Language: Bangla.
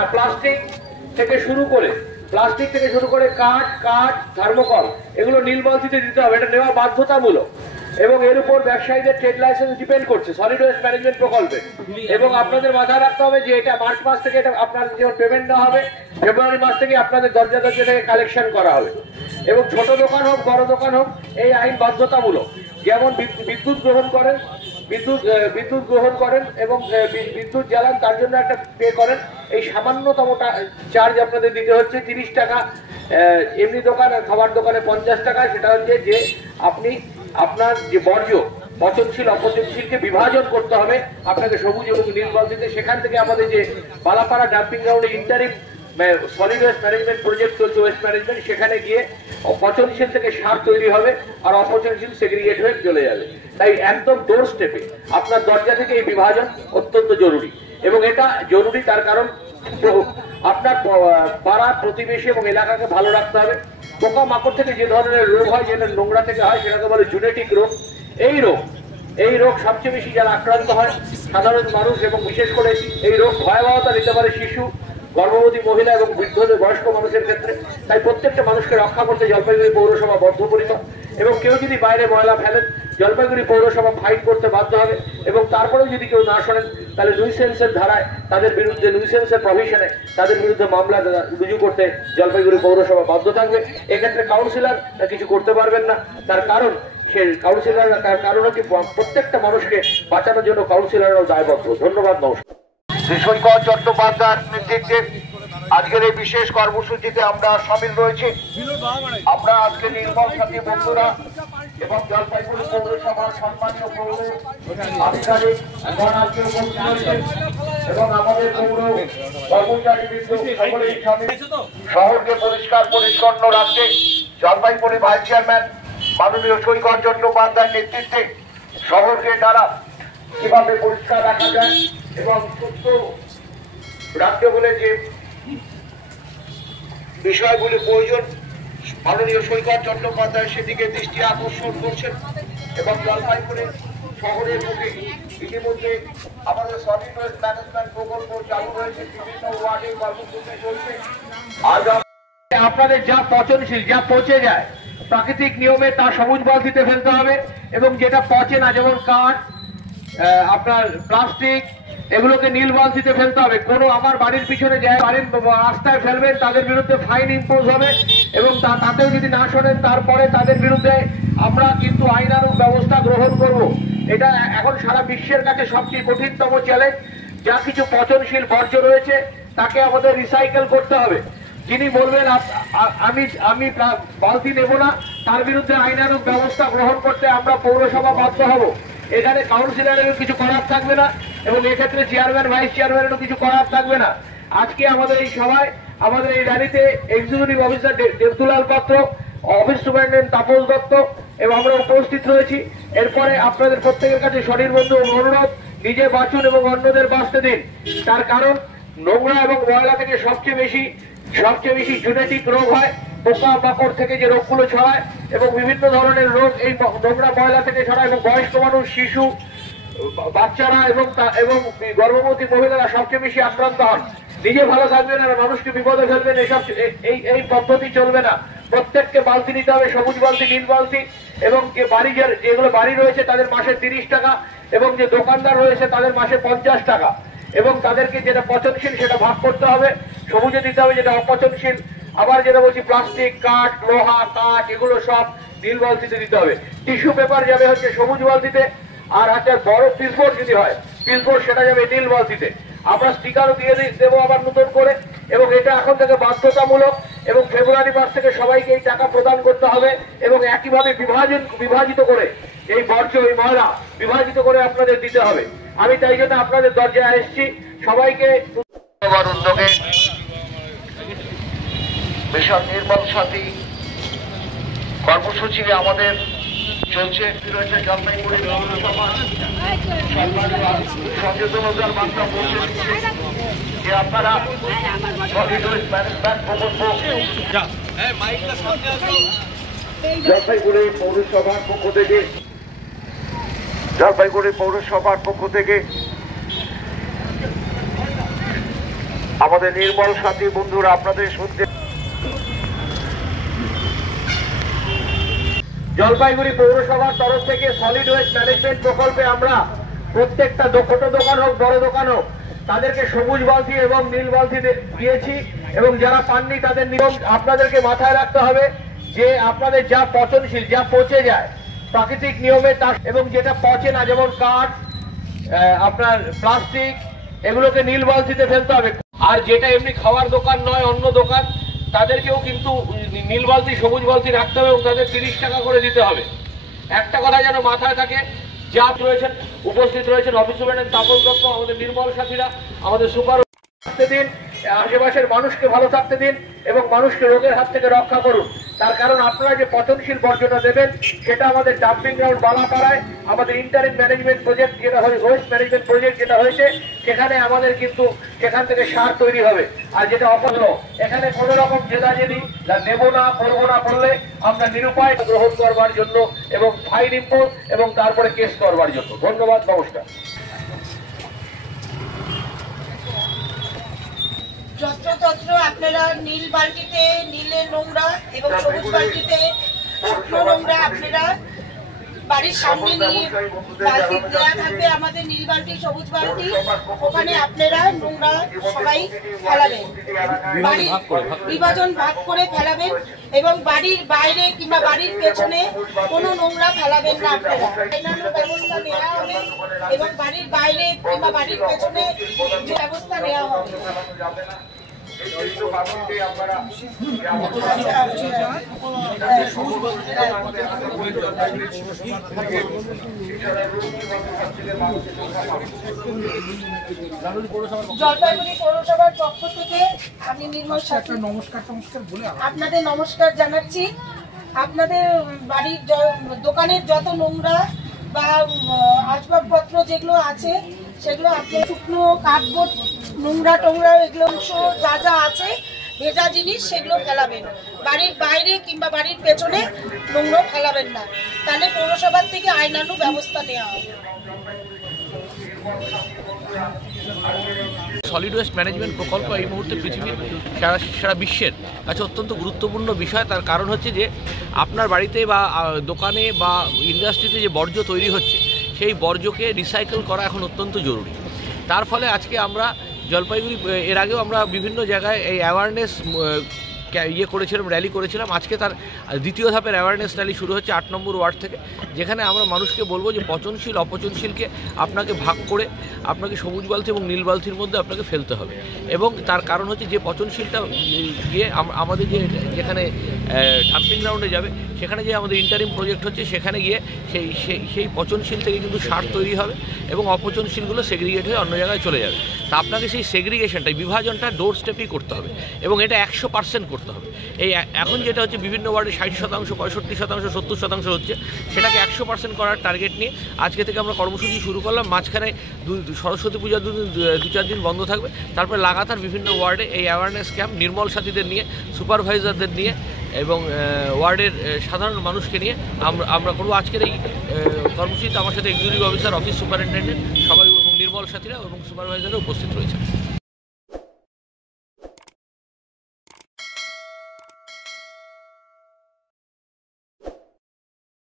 না, প্লাস্টিক থেকে শুরু করে কাঠ থার্মোকল এগুলো নীল বালতিতে দিতে হবে, এটা নেওয়া বাধ্যতামূলক। এবং এর উপর ব্যবসায়ীদের ট্রেড লাইসেন্স ডিপেন্ড করছে সলিড ওয়েস্ট ম্যানেজমেন্ট প্রকল্পে। এবং আপনাদের মাথায় রাখতে হবে যে এটা মার্চ মাস থেকে এটা আপনাদের যখন পেমেন্ট দেওয়া হবে, ফেব্রুয়ারি মাস থেকে আপনাদের দরজা থেকে কালেকশন করা হবে। এবং ছোট দোকান হোক বড় দোকান হোক এই আইন বাধ্যতামূলক। যেমন বিদ্যুৎ গ্রহণ করেন এবং বিদ্যুৎ জ্বালান, তার জন্য একটা পে করেন। এই সামান্যতম চার্জ আপনাদের দিতে হচ্ছে 30 টাকা। এমনি দোকান আর খাবার দোকানে 50 টাকা। সেটা হচ্ছে যে আপনি আপনার যে বর্জ্য পচনশীল অপচনশীলকে বিভাজন করতে হবে আপনাকে সবুজ এবং নীল বালতিতে। সেখান থেকে আমাদের যে বালাপাড়া ডাম্পিং গ্রাউন্ডে interim solid waste management project চলছে, ওয়েস্ট ম্যানেজমেন্ট, সেখানে গিয়ে পচনশীল থেকে সার তৈরি হবে আর অপচনশীল সেগ্রিগেট হয়ে চলে যাবে। তাই একদম ডোর স্টেপে আপনার দরজা থেকে এই বিভাজন অত্যন্ত জরুরি। এবং এটা জরুরি তার কারণ আপনার পাড়া প্রতিবেশী এবং এলাকাকে ভালো রাখতে হবে। পোকা মাকড় থেকে যে ধরনের রোগ হয়, যেটা নোংরা থেকে হয়, সেটাকে বলে জেনেটিক রোগ। এই রোগ সবচেয়ে বেশি যারা আক্রান্ত হয় সাধারণ মানুষ, এবং বিশেষ করে এই রোগ ভয়াবহতা নিতে পারে শিশু, গর্ভবতী মহিলা এবং বৃদ্ধদের বয়স্ক মানুষের ক্ষেত্রে। তাই প্রত্যেকটা মানুষকে রক্ষা করতে জলপাইগুড়ি পৌরসভা বদ্ধপরিকর। এবং কেউ যদি বাইরে ময়লা ফেলেন, জলপাইগুড়ি পৌরসভা ফাইন করতে বাধ্য হবে। এবং তারপরেও যদি কেউ না শোনেন, তাহলে নুইসেন্সের ধারায় তাদের বিরুদ্ধে, নুইসেন্সের প্রভিশনে তাদের বিরুদ্ধে মামলা রুজু করতে জলপাইগুড়ি পৌরসভা বাধ্য থাকবে। এক্ষেত্রে কাউন্সিলর কিছু করতে পারবেন না। তার কারণ সে কাউন্সিলর, তার কারণ হচ্ছে প্রত্যেকটা মানুষকে বাঁচানোর জন্য কাউন্সিলররাও দায়বদ্ধ। ধন্যবাদ, নমস্কার। শ্রী সৈকত চট্টোপাধ্যায়ের নেতৃত্বে আজকের এই বিশেষ কর্মসূচিতে আমরা সামিল রয়েছি। আমরা আজকে নির্মল সাথী বন্ধুরা এবং জলপাইগুড়ি পৌরসভার সম্মানীয় পৌর আধিকারিক এবং আমাদের পৌর কর্মচারীবৃন্দ সকলেই সামিল। শহরকে পরিষ্কার পরিচ্ছন্ন রাখতে জলপাইগুড়ি ভাইস চেয়ারম্যান মাননীয় সৈকত চট্টোপাধ্যায়ের নেতৃত্বে শহরকে দ্বারা কিভাবে পরিষ্কার রাখা যায় এবং সুস্থ রাখতে বলে যে বিষয়গুলি প্রয়োজন, মাননীয় সৈকত চট্টোপাধ্যায় সেদিকে দৃষ্টি আকর্ষণ করছেন। এবং জলপাইগুড়ি শহরের মুখে ইতিমধ্যে আমাদের সলিড ওয়েস্ট ম্যানেজমেন্ট প্রকল্প চালু হয়েছে, বিভিন্ন ওয়ার্ডে কর্মসূচি চলছে। আজ আপনাদের যা পচনশীল, যা পচে যায় প্রাকৃতিক নিয়মে, তা সবুজ বালতিতে ফেলতে হবে। এবং যেটা পচে না, যেমন কাঠ, আপনার প্লাস্টিক, এগুলোকে নীল বালতিতে ফেলতে হবে। কোনো আমার বাড়ির পিছনে যায়, বাড়ির রাস্তায় ফেলবেন, তাদের বিরুদ্ধে ফাইন ইম্পোজ হবে। এবং তাতেও যদি না শোনেন, তারপরে তাদের বিরুদ্ধে আমরা কিন্তু আইনানুগ ব্যবস্থা গ্রহণ করব। এটা এখন সারা বিশ্বের কাছে সবচেয়ে কঠিনতম চ্যালেঞ্জ। যা কিছু পচনশীল বর্জ্য রয়েছে তাকে আমাদের রিসাইকেল করতে হবে। যিনি বলবেন আমি বালতি নেব না, তার বিরুদ্ধে আইনানুগ ব্যবস্থা গ্রহণ করতে আমরা পৌরসভা বাধ্য হব। এখানে কাউন্সিলরেরও কিছু করার থাকবে না এবং এক্ষেত্রে চেয়ারম্যান ভাইস চেয়ারম্যানেরও কিছু করার থাকবে না। আজকে আমাদের এই সভায়, আমাদের এই র্যালিতে এক্সিকিউটিভ অফিসার দেবদুলাল পাত্র, অফিস সুপারিনটেন্ডেন্ট তাপস দত্ত এবং আমরা উপস্থিত রয়েছি। এরপরে আপনাদের প্রত্যেকের কাছে শরীর বন্ধু অনুরোধ, নিজে বাঁচুন এবং অন্যদের বাঁচতে দিন। তার কারণ নোংরা এবং ময়লা থেকে সবচেয়ে বেশি জেনেটিক রোগ হয়। পোকা মাকড় থেকে যে রোগগুলো ছড়ায় এবং বিভিন্ন ধরনের রোগ এই নোংরা ময়লা থেকে ছড়ায়। এবং বয়স্ক মানুষ, শিশু, বাচ্চারা এবং গর্ভবতী মহিলারা সবচেয়ে বেশি আক্রান্ত হন। নিজে ভালো থাকবেন আর মানুষকে বিপদে ফেলবেন, এসব এই পদ্ধতি চলবে না। প্রত্যেককে বালতি নিতে হবে, সবুজ বালতি, নীল বালতি। এবং যে যেগুলো বাড়ি রয়েছে তাদের মাসে 30 টাকা, এবং যে দোকানদার রয়েছে তাদের মাসে 50 টাকা। এবং তাদেরকে যেটা পচনশীল সেটা ভাগ করতে হবে, সবুজে দিতে হবে যেটা অপচনশীল। আবার যেটা বলছি, প্লাস্টিক, কাঠ, লোহা, কাঠ, এগুলো সব নীল বালতিতে দিতে হবে। টিস্যু পেপার যাবে হচ্ছে সবুজ বালতিতে, আর হচ্ছে বড় পিসবোর্ড যদি হয়, পিসবোর্ড সেটা যাবে নীল বালতিতে। আমরা স্টিকারও দিয়ে দেবো আবার নতুন করে। এবং এটা এখন থেকে বাধ্যতামূলক এবং ফেব্রুয়ারি মাস থেকে সবাইকে এই টাকা প্রদান করতে হবে। এবং একইভাবে বিভাজিত করে এই বর্জ্য, এই ময়লা বিভাজিত করে আপনাদের দিতে হবে। আমি তাই জন্য আপনাদের দরজায় এসেছি। সবাইকে উদ্যোগে মিশন নির্মল সাথী কর্মসূচি আমাদের চলছে। রয়েছে জলপাইগুড়ি সচেতনতার বার্তা পৌঁছে দিচ্ছে যে আপনারা সলিড ওয়েস্ট ম্যানেজমেন্ট প্রকল্প জলপাইগুড়ি পৌরসভার পক্ষ থেকে আমাদের নির্মল সাথী বন্ধুরা আপনাদের শুনতে। জলপাইগুড়ি পৌরসভার তরফ থেকে সলিড ওয়েস্ট ম্যানেজমেন্ট প্রকল্পে আমরা প্রত্যেকটা ছোট দোকান হোক বড় দোকান হোক তাদেরকে সবুজ বালতি এবং নীল বালতি দিয়েছি এবং যারা পাননি তাদের নিয়ম আপনাদেরকে মাথায় রাখতে হবে যে আপনাদের যা পচনশীল, যা পচে যায় প্রাকৃতিক নিয়মে তা, এবং যেটা পচে না যেমন কাঠ, আপনার প্লাস্টিক, এগুলোকে নীল বালতিতে ফেলতে হবে। আর যেটা এমনি খাওয়ার দোকান নয়, অন্য দোকান, তাদেরকেও কিন্তু নীল বালতি সবুজ বালতি রাখতে হবে এবং তাদের 30 টাকা করে দিতে হবে। একটা কথা যেন মাথায় থাকে, যা রয়েছেন উপস্থিত রয়েছেন অফিস সুপারিনটেন্ডেন্ট তাপস দত্ত, আমাদের নির্মল সাথীরা, আমাদের সুপার থাকতে দিন, আশেপাশের মানুষকে ভালো থাকতে দিন এবং মানুষকে রোগের হাত থেকে রক্ষা করুন। তার কারণ আপনারা যে পচনশীল বর্জ্যটা দেবেন সেটা আমাদের ডাম্পিং গ্রাউন্ড বালাপাড়ায় আমাদের ইন্টারিম ম্যানেজমেন্ট প্রজেক্ট যেটা ওয়েস্ট ম্যানেজমেন্ট প্রজেক্ট যেটা হয়েছে সেখানে আমাদের কিন্তু সেখান থেকে সার তৈরি হবে। আর যেটা অপছন্দ, এখানে কোনো রকম জেদাজেদি দেবো না করবো না বললে আমরা নিরুপায় গ্রহণ করবার জন্য এবং ফাইন ইম্পোজ এবং তারপরে কেস করবার জন্য। ধন্যবাদ, নমস্কার। যত্রতত্র আপনারা নীল বালতিতে নীলের নোংরা এবং সবুজ বালতিতে শুকনো নোংরা আপনারা বাড়ির সামনে নিয়ে বালতি দেওয়া থাকবে, আমাদের নীল বালতি সবুজ বালতি, ওখানে আপনারা নোংরা সবাই ফেলাবেন, বাড়ির বিভাজন ভাগ করে ফেলাবেন এবং বাড়ির বাইরে কিংবা বাড়ির পেছনে কোনো নোংরা ফেলাবেন না আপনারা। অন্যান্য ব্যবস্থা নেওয়া হবে এবং বাড়ির বাইরে কিংবা বাড়ির পেছনে ব্যবস্থা নেওয়া হবে। জলপাইগুড়ি পৌরসভার পক্ষ থেকে আমি নির্মল সাথী আপনাদের নমস্কার জানাচ্ছি। আপনাদের বাড়ির দোকানের যত নোংরা বা আসবাবপত্র যেগুলো আছে সেগুলো আপনার শুকনো কার্ডবোর্ড নোংরা টোংরা এগুলো অংশ যা যা আছে ভেজা জিনিস সেগুলো ফেলাবেন, বাড়ির বাইরে কিংবা বাড়ির পেছনে নোংরা ফেলাবেন না, তাহলে পৌরসভার থেকে আইনানুগ ব্যবস্থা নেওয়া হবে। সলিড ওয়েস্ট ম্যানেজমেন্ট প্রকল্প এই মুহূর্তে পৃথিবীর সারা বিশ্বের কাছে অত্যন্ত গুরুত্বপূর্ণ বিষয়। তার কারণ হচ্ছে যে আপনার বাড়িতে বা দোকানে বা ইন্ডাস্ট্রিতে যে বর্জ্য তৈরি হচ্ছে সেই বর্জ্যকে রিসাইকেল করা এখন অত্যন্ত জরুরি। তার ফলে আজকে আমরা জলপাইগুড়ি, এর আগেও আমরা বিভিন্ন জায়গায় এই অ্যাওয়ারনেস করেছিলাম, র্যালি করেছিলাম। আজকে তার দ্বিতীয় ধাপের অ্যাওয়ারনেস র্যালি শুরু হচ্ছে 8 নম্বর ওয়ার্ড থেকে, যেখানে আমরা মানুষকে বলবো যে পচনশীল অপচনশীলকে আপনাকে ভাগ করে আপনাকে সবুজ বালতি এবং নীল বালতির মধ্যে আপনাকে ফেলতে হবে। এবং তার কারণ হচ্ছে যে পচনশীলটা গিয়ে আমাদের যেখানে ডাম্পিং গ্রাউন্ডে যাবে, সেখানে যে আমাদের ইন্টারিম প্রজেক্ট হচ্ছে সেখানে গিয়ে সেই পচনশীল থেকে কিন্তু সার তৈরি হবে এবং অপচনশীলগুলো সেগ্রিগেট হয়ে অন্য জায়গায় চলে যাবে। তা আপনাকে সেই সেগ্রিগেশনটা, বিভাজনটা ডোর স্টেপেই করতে হবে এবং এটা 100% করতে হবে। এই এখন যেটা হচ্ছে বিভিন্ন ওয়ার্ডে 60%, 65%, 70% হচ্ছে, সেটাকে 100% করার টার্গেট নিয়ে আজকে থেকে আমরা কর্মসূচি শুরু করলাম। মাঝখানে সরস্বতী পূজার 2-4 দিন বন্ধ থাকবে, তারপরে লাগাতার বিভিন্ন ওয়ার্ডে এই অ্যাওয়ারনেস ক্যাম্প নির্মল সাথীদের নিয়ে, সুপারভাইজারদের নিয়ে এবং ওয়ার্ডের সাধারণ মানুষকে নিয়ে আমরা করবো। আজকের এই কর্মসূচিতে আমার সাথে এক্সিকিউটিভ অফিসার, অফিস সুপারিনটেন্ডেন্ট সবাই এবং নির্মল সাথীরা এবং সুপারভাইজাররা উপস্থিত রয়েছে।